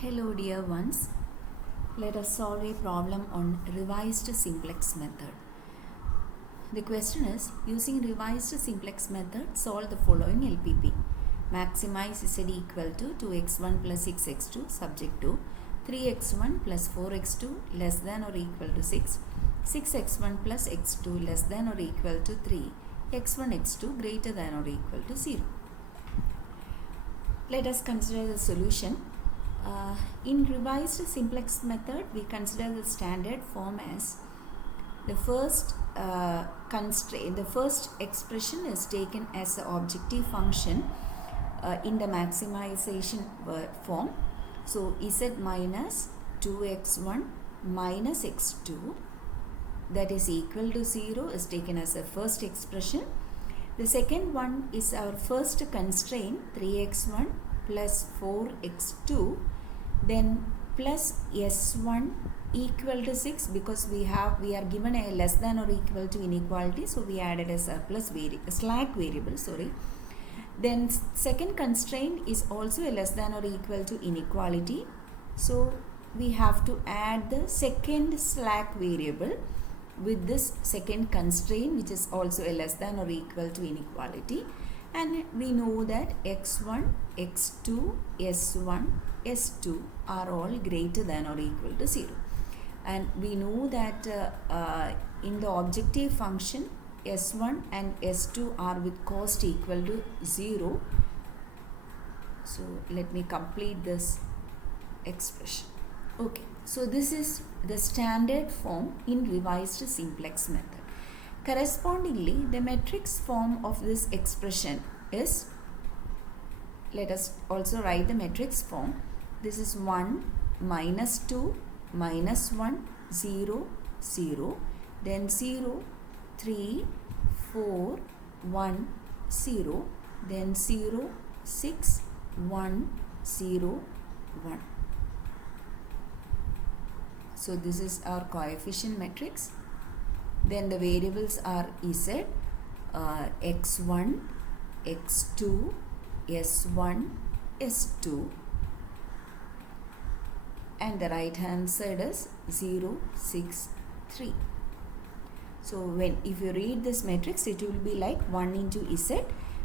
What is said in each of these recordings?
Hello dear ones, let us solve a problem on revised simplex method. The question is, using revised simplex method, solve the following LPP. Maximize z equal to 2x1 plus 6x2 subject to 3x1 plus 4x2 less than or equal to 6, 6x1 plus x2 less than or equal to 3, x1 x2 greater than or equal to 0. Let us consider the solution. In revised simplex method, we consider the standard form as the first constraint. The first expression is taken as the objective function in the maximization form. So z minus 2x1 minus x2 that is equal to 0 is taken as the first expression. The second one is our first constraint 3x1 plus 4x2 then plus s1 equal to 6 because we are given a less than or equal to inequality, so we added a slack variable. Then second constraint is also a less than or equal to inequality, so we have to add the second slack variable with this second constraint, which is also a less than or equal to inequality. And we know that x1, x2, s1, s2 are all greater than or equal to 0. And we know that in the objective function, s1 and s2 are with cost equal to 0. So let me complete this expression. Okay, so this is the standard form in revised simplex method. Correspondingly, the matrix form of this expression is, let us also write the matrix form. This is 1, minus 2, minus 1, 0, 0, then 0, 3, 4, 1, 0, then 0, 6, 1, 0, 1. So this is our coefficient matrix. Then the variables are z, x1, x2, s1, s2, and the right hand side is 0, 6, 3. So if you read this matrix, it will be like 1 into z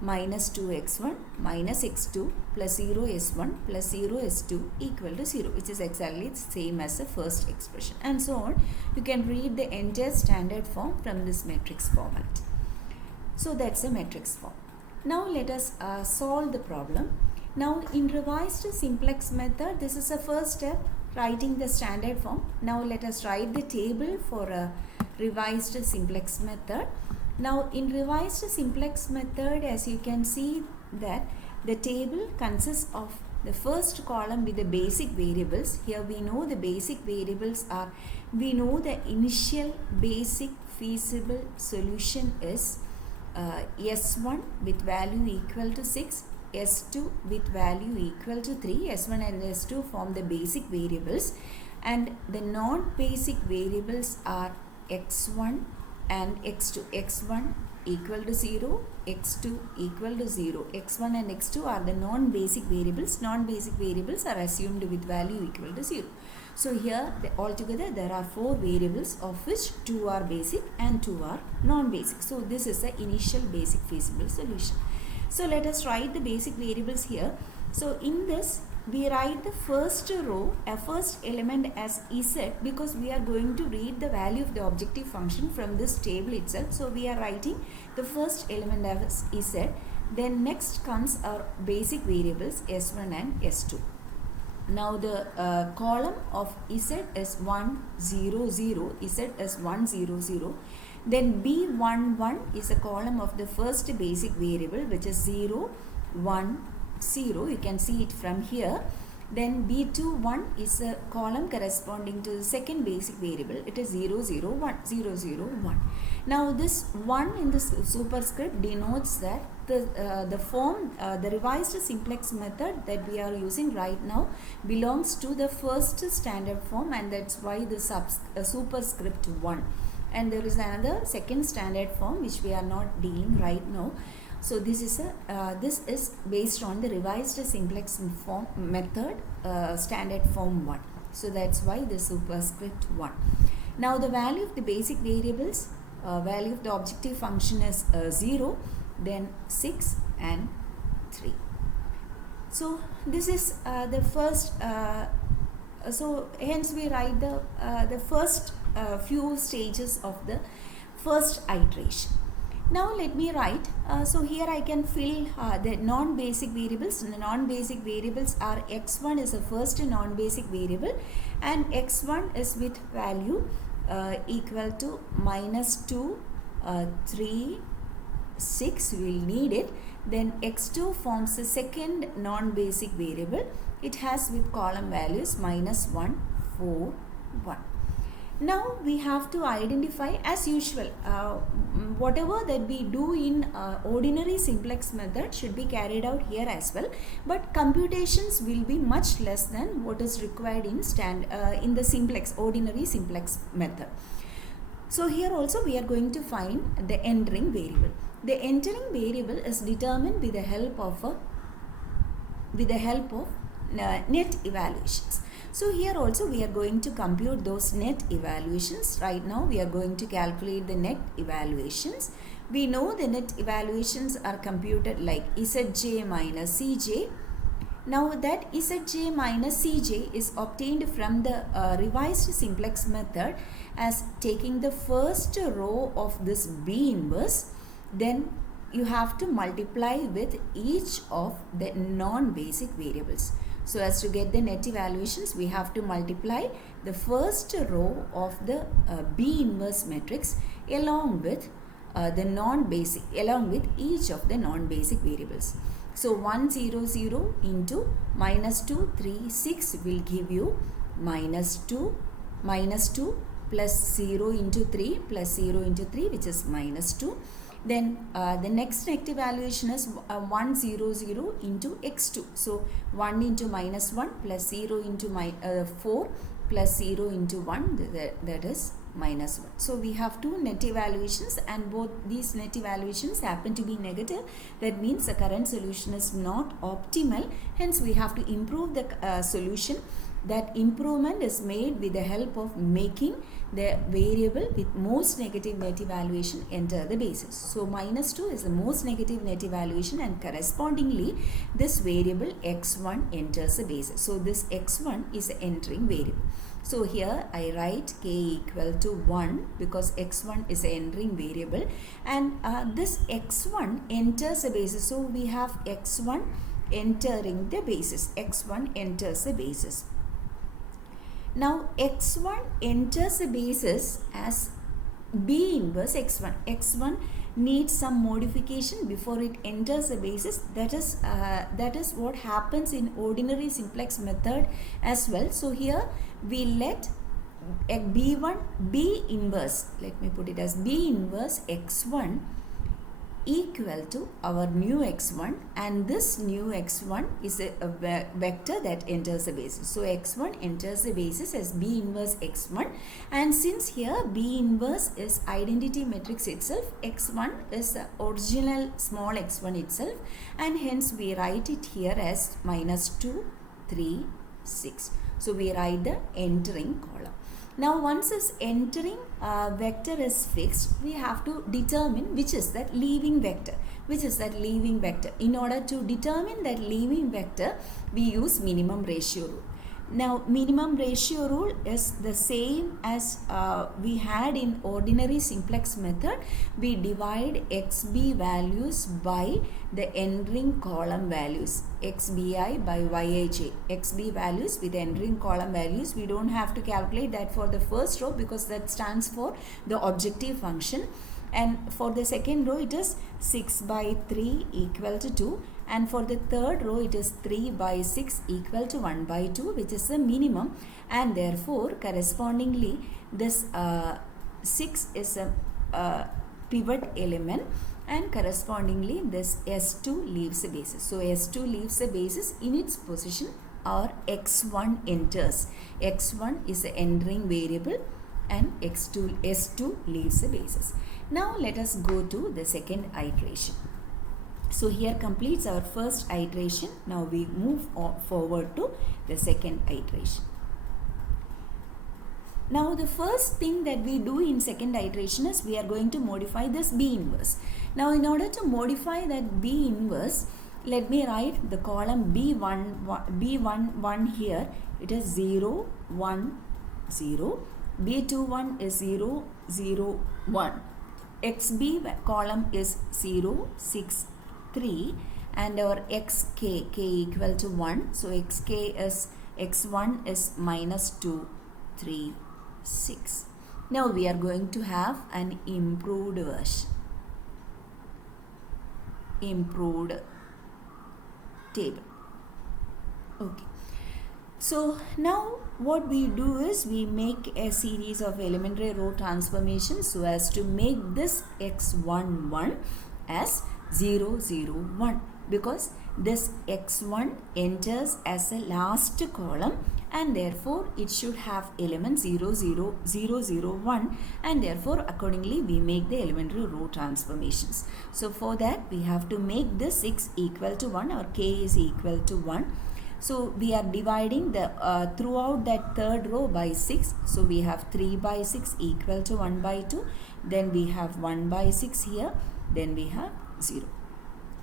minus 2x1 minus x2 plus 0 s1 plus 0 s2 equal to 0, which is exactly the same as the first expression, and so on. You can read the entire standard form from this matrix format. So that's the matrix form. Now let us solve the problem. Now in revised simplex method, this is the first step, writing the standard form. Now let us write the table for a revised simplex method. Now in revised simplex method, as you can see that the table consists of the first column with the basic variables. Here we know the basic variables are, we know the initial basic feasible solution is s1 with value equal to 6, s2 with value equal to 3. S1 and s2 form the basic variables, and the non-basic variables are x1 and x2. x1 equal to 0, x2 equal to 0. x1 and x2 are the non-basic variables. Non-basic variables are assumed with value equal to 0. So here altogether there are 4 variables, of which 2 are basic and 2 are non-basic. So this is the initial basic feasible solution. So let us write the basic variables here. So in this, we write the first row, a first element as z, because we are going to read the value of the objective function from this table itself. So we are writing the first element as z. Then next comes our basic variables s1 and s2. Now the column of z is 1, 0, 0. Z is 1, 0, 0. Then b11 is a column of the first basic variable, which is 0, 1, 0. You can see it from here. Then b21 is a column corresponding to the second basic variable. It is 0, 0, 1, 0, 0, 1. Now this 1 in the superscript denotes that the form, the revised simplex method that we are using right now belongs to the first standard form, and that's why the superscript 1. And there is another second standard form which we are not dealing right now. So this is based on the revised simplex form method, standard form 1. So that's why the superscript 1. Now the value of the basic variables, value of the objective function is 0, then 6 and 3. So this is the first, so hence we write the first few stages of the first iteration. Now let me write, so here I can fill the non-basic variables. The non-basic variables are x1 is the first non-basic variable, and x1 is with value equal to -2, 3, 6, we will need it. Then x2 forms the second non-basic variable. It has with column values -1, 4, 1. Now we have to identify, as usual, whatever that we do in ordinary simplex method should be carried out here as well, but computations will be much less than what is required in the simplex, ordinary simplex method. So here also we are going to find the entering variable. The entering variable is determined with the help of net evaluations. So here also we are going to compute those net evaluations. Right now we are going to calculate the net evaluations. We know the net evaluations are computed like Zj minus Cj. Now that Zj minus Cj is obtained from the revised simplex method as taking the first row of this B inverse. Then you have to multiply with each of the non-basic variables. So as to get the net evaluations, we have to multiply the first row of the B inverse matrix along with along with each of the non-basic variables. So 1, 0, 0 into -2, 3, 6 will give you -2 plus 0 into 3 plus 0 into 3, which is -2. Then the next net evaluation is 1, 0, 0 into x2. So 1 into -1 plus 0 into 4 plus 0 into 1, that is -1. So we have two net evaluations, and both these net evaluations happen to be negative. That means the current solution is not optimal. Hence we have to improve the solution. That improvement is made with the help of making the variable with most negative net evaluation enter the basis. So -2 is the most negative net evaluation, and correspondingly this variable x1 enters the basis. So this x1 is the entering variable. So here I write k equal to 1 because x1 is the entering variable, and this x1 enters the basis. So we have x1 entering the basis. x1 enters the basis. Now x1 enters the basis as B inverse x1. x1 needs some modification before it enters the basis. That is what happens in ordinary simplex method as well. So here we let a B inverse, let me put it as B inverse x1 equal to our new x1, and this new x1 is a vector that enters the basis. So x1 enters the basis as B inverse x1, and since here B inverse is identity matrix itself, x1 is the original small x1 itself, and hence we write it here as -2, 3, 6. So we write the entering column. Now once this entering vector is fixed, we have to determine which is that leaving vector. In order to determine that leaving vector, we use minimum ratio rule. Now minimum ratio rule is the same as we had in ordinary simplex method. We divide xb values by the entering column values, xbi by yij. xb values with entering column values, we don't have to calculate that for the first row because that stands for the objective function, and for the second row it is 6 by 3 equal to 2, and for the third row it is 3 by 6 equal to 1 by 2, which is the minimum, and therefore correspondingly this 6 is a pivot element, and correspondingly this S2 leaves the basis. So S2 leaves the basis in its position, or x1 enters. x1 is the entering variable, and S2 leaves the basis. Now let us go to the second iteration. So here completes our first iteration. Now we move forward to the second iteration. Now the first thing that we do in second iteration is we are going to modify this B inverse. Now in order to modify that B inverse, let me write the column B11 here. It is 0, 1, 0. B21 is 0, 0, 1. XB column is 0, 6, 3, and our XK, K equal to 1. So XK is, X1 is minus 2, 3, 6. Now we are going to have an improved version. Improved table. Okay. So now what we do is we make a series of elementary row transformations so as to make this x11 as 0, 0, 1, because this x1 enters as a last column and therefore it should have elements 0, 0, 0, 0, 1, and therefore accordingly we make the elementary row transformations. So for that we have to make this 6 equal to 1, or k is equal to 1. So we are dividing the throughout that third row by 6. So we have 3 by 6 equal to 1 by 2. Then we have 1 by 6 here. Then we have 0.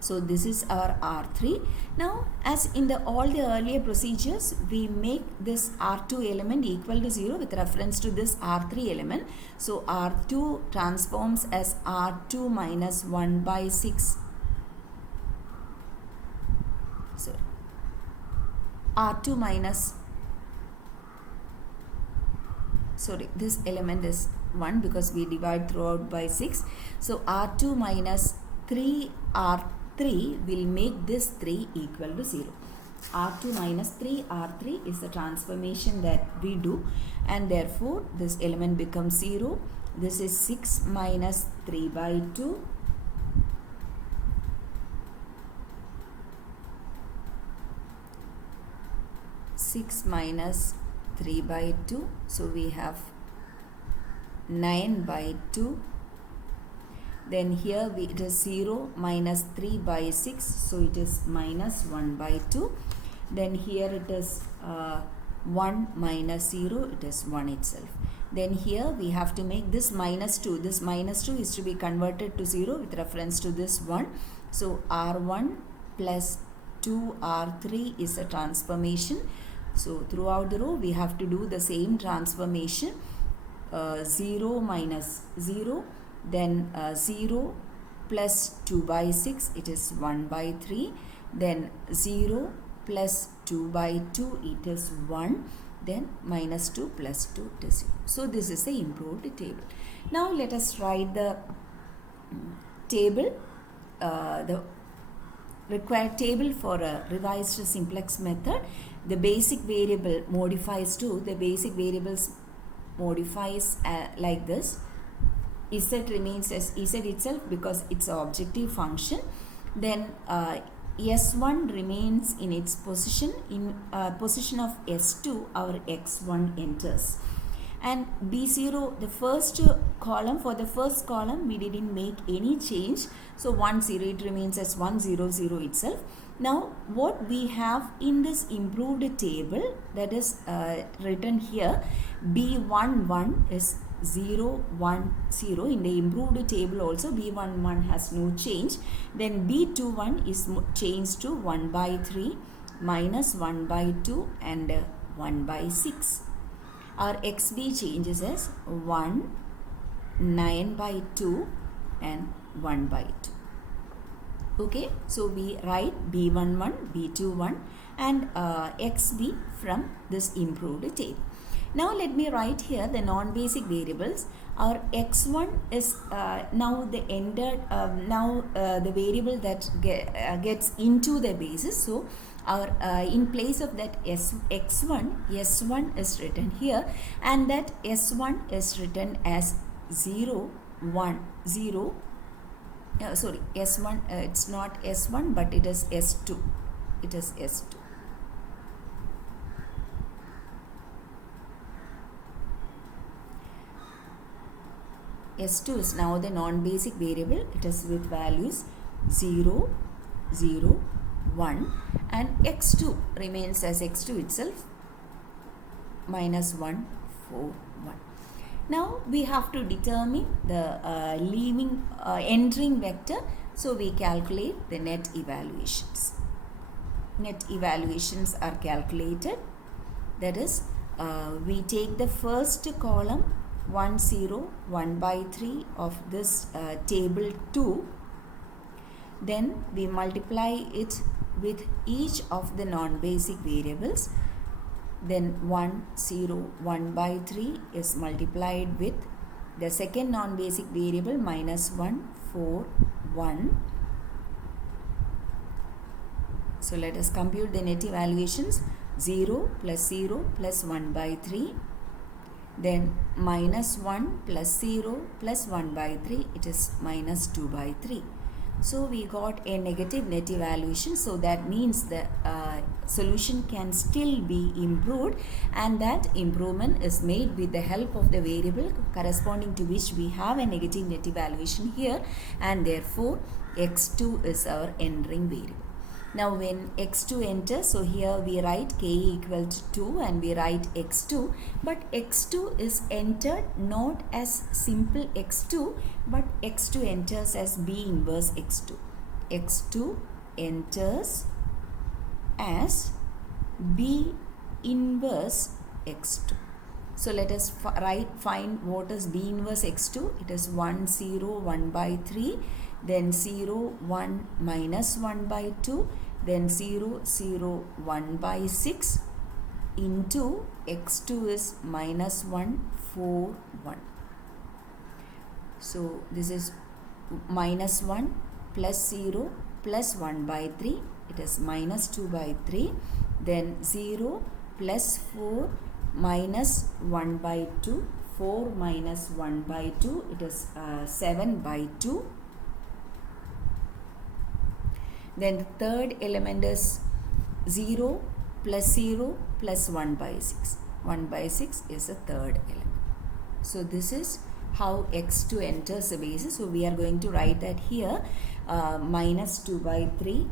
So this is our R3. Now as in all the earlier procedures, we make this R2 element equal to 0 with reference to this R3 element. So R2 transforms as R2 minus 1 by 6. Sorry. R2 minus, sorry, this element is 1 because we divide throughout by 6. So R2 minus 3R3 will make this 3 equal to 0. R2 minus 3R3 is the transformation that we do, and therefore this element becomes 0. This is 6 minus 3 by 2. Six minus 3 by 2, so we have 9 by 2. Then here it is 0 minus 3 by 6, so it is minus 1 by 2. Then here it is 1 minus 0, it is 1 itself. Then here we have to make this minus 2. This minus 2 is to be converted to 0 with reference to this 1. So R1 plus 2R3 is a transformation. So throughout the row we have to do the same transformation. 0 minus 0, then 0 plus 2 by 6, it is 1 by 3. Then 0 plus 2 by 2, it is 1. Then minus 2 plus 2, it is 0. So this is the improved table. Now let us write the table, the required table for a revised simplex method. The basic variable modifies to, the basic variables modifies like this. Z remains as Z itself because it's an objective function. Then S1 remains in its position. In position of S2, our X1 enters. And B0, the first column, for the first column we didn't make any change. So 1, 0, it remains as 1, 0, 0 itself. Now what we have in this improved table, that is written here, B11 is 0, 1, 0. In the improved table also B11 has no change. Then B21 is changed to 1 by 3, minus 1 by 2 and 1 by 6. Our XB changes as 1, 9 by 2 and 1 by 2. Okay, so we write B11, B21 and XB from this improved table. Now let me write here the non-basic variables. Our X1 is now the the variable that gets into the basis. So our in place of that X1, S1 is written here, and that S1 is written as 0, 1, 0. Sorry, S1, it's not S1 but it is S2. It is S2. S2 is now the non-basic variable. It is with values 0, 0, 1, and x2 remains as x2 itself, minus 1, 4, 1. Now we have to determine the entering vector, so we calculate the net evaluations. Net evaluations are calculated, that is, we take the first column 1, 0, 1 by 3 of this table 2, then we multiply it with each of the non-basic variables, then 1, 0, 1 by 3 is multiplied with the second non-basic variable minus 1, 4, 1. So let us compute the net evaluations. 0 plus 0 plus 1 by 3, then minus 1 plus 0 plus 1 by 3, it is minus 2 by 3. So we got a negative net evaluation, so that means the solution can still be improved, and that improvement is made with the help of the variable corresponding to which we have a negative net evaluation here, and therefore x2 is our entering variable. Now when x2 enters, so here we write k equal to 2 and we write x2, but x2 is entered not as simple x2, but x2 enters as b inverse x2. x2 enters as b inverse x2. So let us find what is b inverse x2. It is 1, 0, 1 by 3, then 0, 1 minus 1 by 2, then 0, 0, 1 by 6 into x2 is minus 1, 4, 1. So this is minus 1 plus 0 plus 1 by 3, it is minus 2 by 3, then 0 plus 4 minus 1 by 2, 4 minus 1 by 2, it is 7 by 2. Then the third element is 0 plus 0 plus 1 by 6. 1 by 6 is the third element. So this is how x2 enters the basis. So we are going to write that here, minus 2 by 3,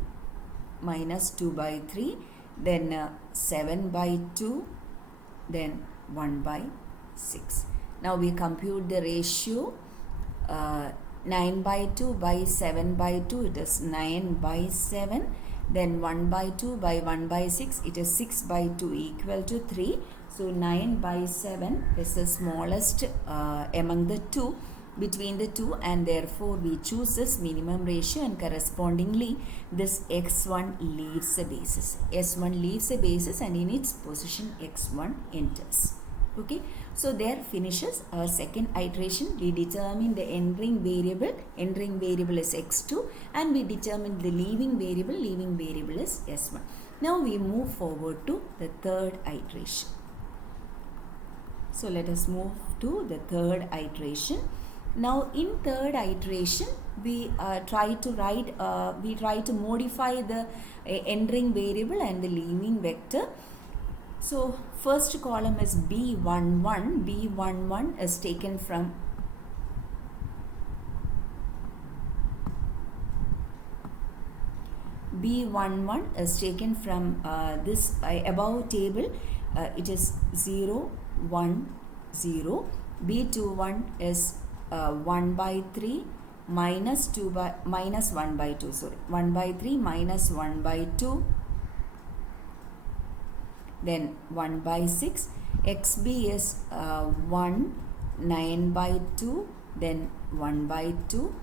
minus 2 by 3, then 7 by 2, then 1 by 6. Now we compute the ratio. 9 by 2 by 7 by 2, it is 9 by 7, then 1 by 2 by 1 by 6, it is 6 by 2 equal to 3. So 9 by 7 is the smallest among the two, between the two, and therefore we choose this minimum ratio, and correspondingly this x1 leaves the basis. S1 leaves the basis and in its position x1 enters. Okay, so there finishes our second iteration. We determine the entering variable is x2, and we determine the leaving variable is s1. Now we move forward to the third iteration. So let us move to the third iteration. Now in third iteration we try to modify the entering variable and the leaving vector. So first column is B11. B11 is taken from this above table. It is 0, 1, 0. B21 is 1 by 3 minus 1 by 2. Sorry, 1 by 3 minus 1 by 2. Then 1 by 6. XB is 1, 9 by 2, then 1 by 2.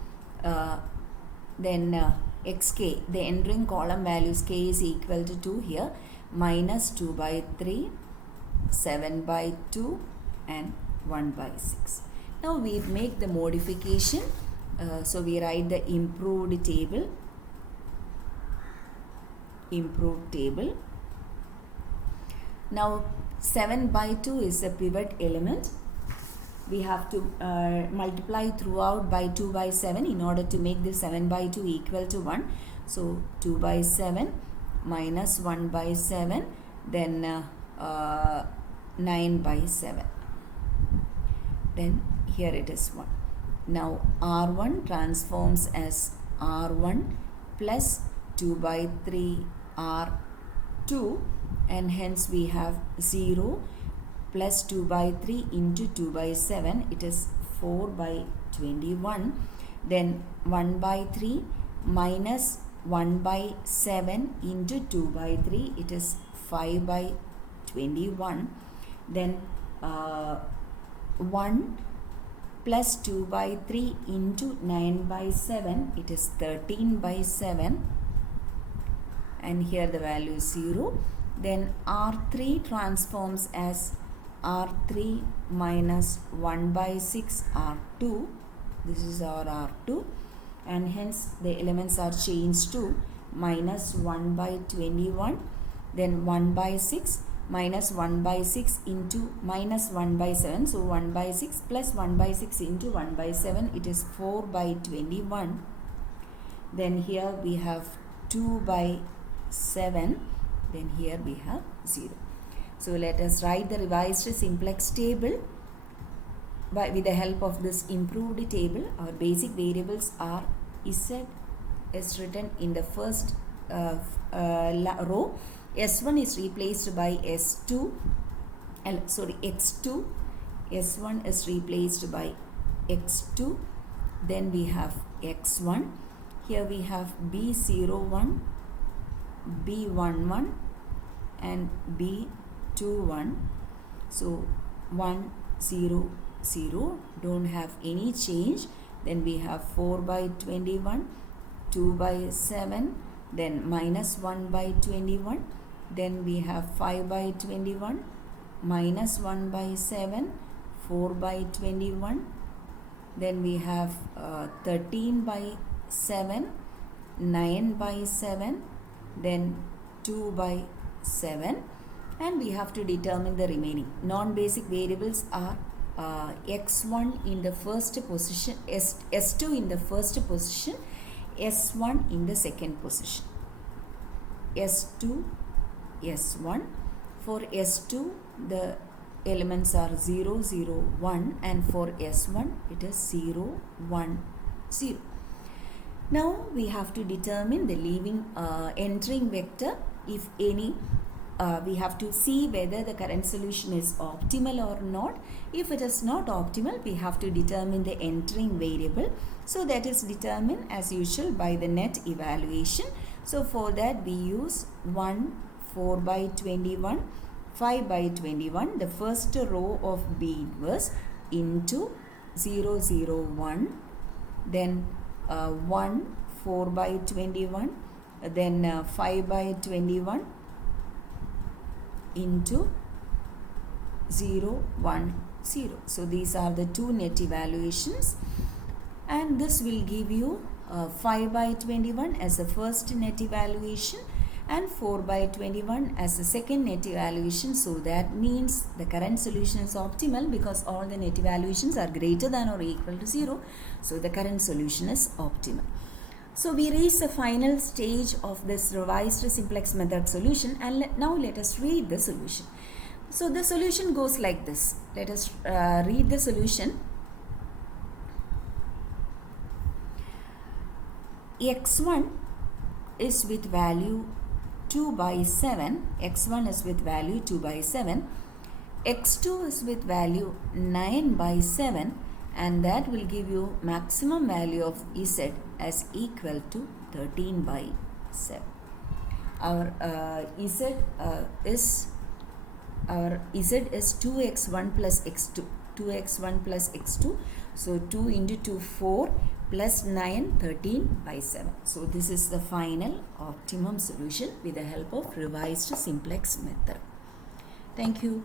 Then XK, the entering column values K is equal to 2 here, minus 2 by 3, 7 by 2 and 1 by 6. Now we make the modification. So we write the improved table. Now 7 by 2 is a pivot element. We have to multiply throughout by 2 by 7 in order to make this 7 by 2 equal to 1. So 2 by 7 minus 1 by 7, then 9 by 7. Then here it is 1. Now R1 transforms as R1 plus 2 by 3 are 2, and hence we have 0 plus 2 by 3 into 2 by 7, it is 4 by 21. Then 1 by 3 minus 1 by 7 into 2 by 3, it is 5 by 21. Then 1 plus 2 by 3 into 9 by 7, it is 13 by 7, and here the value is 0. Then R3 transforms as R3 minus 1 by 6 R2. This is our R2, and hence the elements are changed to minus 1 by 21, then 1 by 6 minus 1 by 6 into minus 1 by 7. So 1 by 6 plus 1 by 6 into 1 by 7, it is 4 by 21. Then here we have 2 by 7. Then here we have 0. So let us write the revised simplex table. With the help of this improved table, our basic variables are Z is written in the first row. S1 is replaced by X2. S1 is replaced by X2. Then we have X1. Here we have B01, B11 and B21. So 1, 0, 0, don't have any change. Then we have 4 by 21, 2 by 7, then minus 1 by 21. Then we have 5 by 21, minus 1 by 7, 4 by 21. Then we have 13 by 7, 9 by 7, then 2 by 7. And we have to determine the remaining. Non-basic variables are x1 in the first position, s2 in the first position, s1 in the second position. S2, S1. For S2, the elements are 0, 0, 1, and for S1, it is 0, 1, 0. Now, we have to determine the leaving entering vector. If any, we have to see whether the current solution is optimal or not. If it is not optimal, we have to determine the entering variable. So, that is determined as usual by the net evaluation. So, for that we use 1, 4 by 21, 5 by 21, the first row of B inverse into 0, 0, 1, then 1, 4 by 21, then 5 by 21 into 0, 1, 0. So, these are the two net evaluations, and this will give you 5 by 21 as the first net evaluation and 4 by 21 as the second net evaluation. So that means the current solution is optimal because all the net evaluations are greater than or equal to 0. So the current solution is optimal. So we reach the final stage of this revised simplex method solution, and now let us read the solution. So the solution goes like this. Let us read the solution. X1 is with value 2 by 7, x1 is with value 2 by 7, x2 is with value 9 by 7, and that will give you maximum value of Z as equal to 13 by 7. Our Z is 2x1 plus x2, 2x1 plus x2, so 2 into 2, 4, plus 9, 13 by 7. So this is the final optimum solution with the help of revised simplex method. Thank you.